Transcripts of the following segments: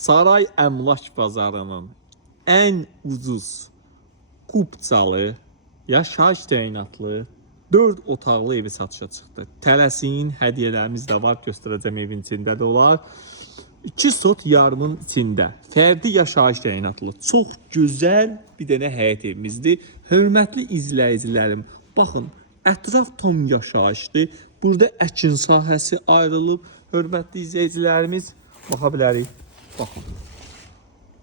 Saray Əmlak Bazarının ən ucuz kupçalı, yaşayış təyinatlı 4 otaqlı evi satışa çıxdı. Tələsin, hədiyyələrimiz də var, göstərəcəm evin içində də olar. 2 sot yarımın içində fərdi yaşayış təyinatlı, çox gözəl bir dənə həyət evimizdir. Hörmətli izləyicilərim, baxın, ətraf tam yaşayışdır. Burada əkin sahəsi ayrılıb. Hörmətli izləyicilərimiz, baxa bilərik. Baxın.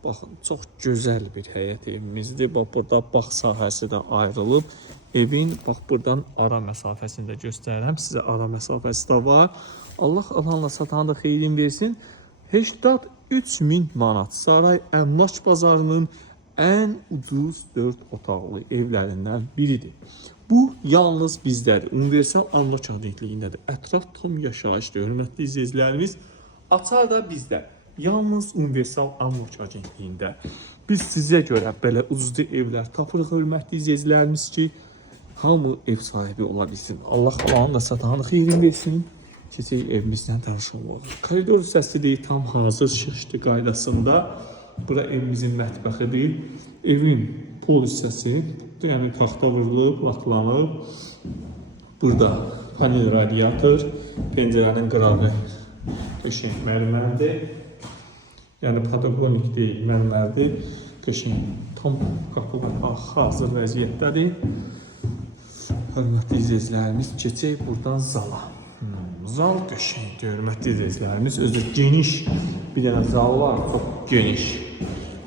Baxın, çox gözəl bir həyət evimizdir. Bax, burada bağ sahəsi də ayrılıb. Evin, bax, buradan ara məsafəsini də göstərirəm. Sizə ara məsafəsi də var. Allah alanla satanı da xeyrin versin. 83.000 manat Saray Əmlak Bazarının ən ucuz 4 otaqlı evlərindən biridir. Bu yalnız bizdədir. Universal Əmlak Agentliyindədir. Ətraf tam yaşayışdır. Hörmətli izləyicilərimiz, açar da bizdə. Yalnız Universal Əmlak Agentliyində. Biz sizə görə belə ucuz evlər tapırıq, hörmətli izləyicilərimiz ki, hamı ev sahibi ola bilsin. Allah alanı da satanı xeyrin versin. Keçək evimizdən tanışalım. Koridor hissəsidir, tam hazır şişdi qaydasında. Bura evimizin mətbəxidir. Evin pol hissəsi, yəni taxta vurulub, laklanıb. Burada panel radiator, pəncərənin qırağı qəşəng mərmərdir. Yəni patagonik deyil, mərmərdir. Qəşəng tam qapı hazır vəziyyətdədir. Hörmətli izləyicilərimiz, keçək buradan zala. Zal qəşəngdir, hörmətli izləyicilərimiz. Özü geniş bir dənə zal var, çox geniş.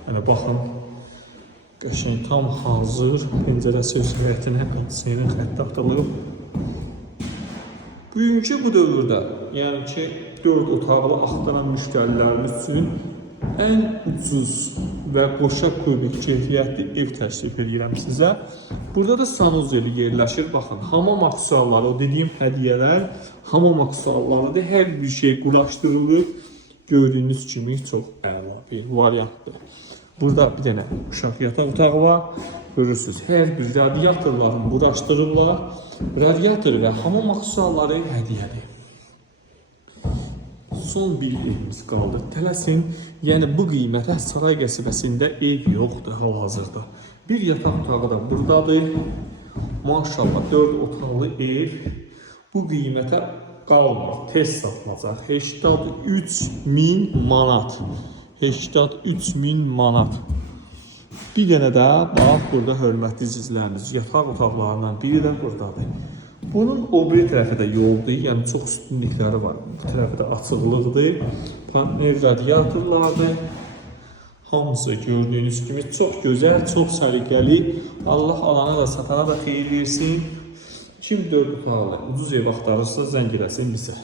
Yəni baxın, qəşəng tam hazır, pəncərəsi öz həyətinə, qapısının xətti atılıb. Bugünkü bu dövrdə, yəni ki, 4 otaqlı axtaran müştərilərimiz üçün ən ucuz və qoşa kubik keyfiyyətli ev təklif edirəm sizə. Burada da sanuzeli yerləşir. Baxın, hamam aksesuarları, o dediyim hədiyyələr hamam aksesuarlarıdır. Hər bir şey quraşdırılıb. Gördüyünüz kimi çox əla bir variantdır. Burada bir dənə uşaq yataq otağı var. Görürsünüz, hər bir radiatorlarını quraşdırırlar. Radiator və hamam aksesuarları hədiyyədir. Son bir evimiz qaldı. Tələsin, yəni bu qiymətə Saray qəsəbəsində ev yoxdur hal-hazırda. Bir yataq otağı da buradadır. Maşallah 4 otaqlı ev bu qiymətə qalmır. Tez satılacaq. 83.000 manat. 83.000 manat. Bir dənə də bax burada hörmətli izləyicilərimiz, yataq otaqlarından biri də buradadır. Bunun o bir tərəfi də yoldur, yəni çox üstünlükləri var. Bu tərəfi də açıqlıqdır, panel radiatorlardır. Hamısı gördüyünüz kimi çox gözəl, çox səliqəli. Allah alana da satana da xeyir versin. Kim 4 otaqlı ucuz ev axtarırsa zəng eləsin bizə.